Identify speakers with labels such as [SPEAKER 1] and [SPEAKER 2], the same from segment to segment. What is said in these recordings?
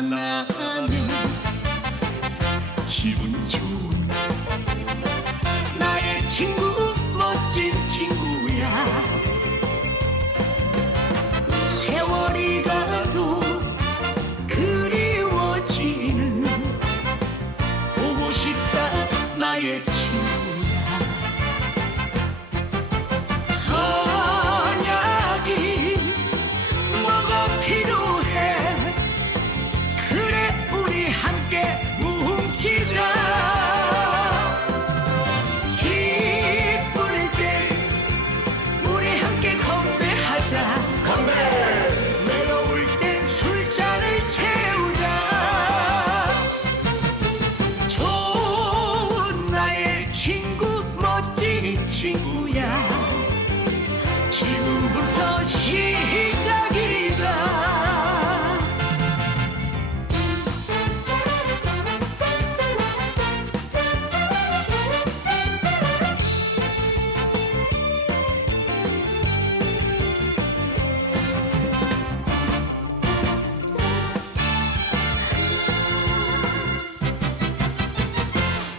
[SPEAKER 1] 만나면 기분 좋은 나의 친구 멋진 친구야. 세월이 가도 그리워지는 보고 싶다 나의 친구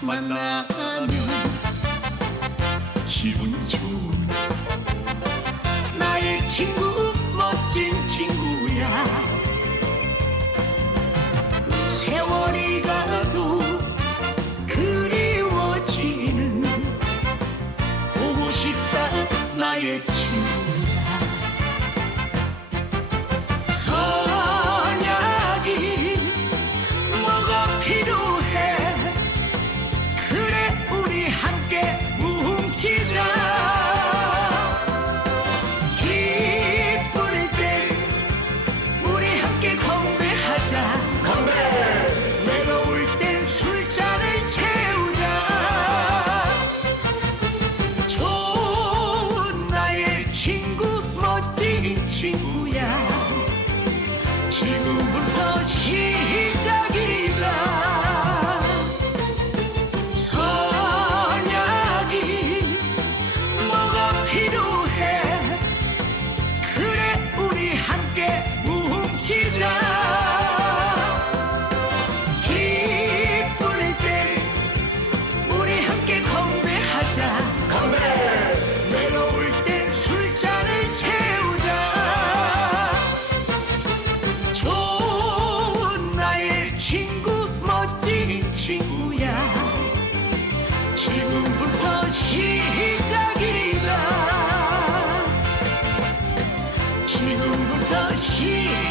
[SPEAKER 1] 만나면 기분 좋은 나의 친구 멋진 친구야. 세월이 가도 그리워지는 보고 싶다 나의 친구 시작이다. 선약이 뭐가 필요해? 그래 우리 함께 뭉치자. 기쁠 때 우리 함께 건배하자 지금부터 시작이다. 지금부터 시작이다.